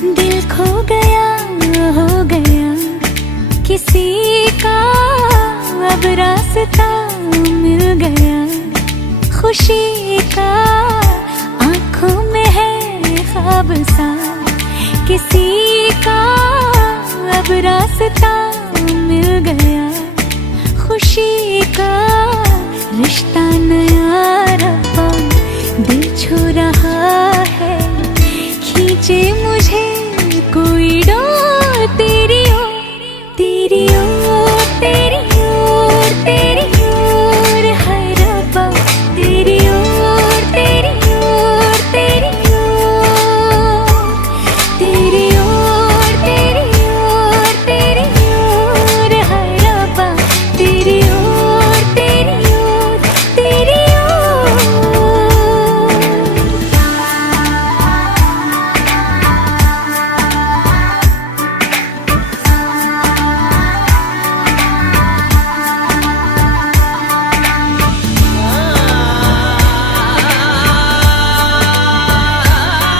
दिल खो गया, हो गया किसी का, अब रास्ता मिल गया खुशी का। आंखों में है ख्वाब सा किसी का, अब रास्ता मिल गया खुशी का। रिश्ता नया रब्बा दिल छू रहा है, खींचे मुझे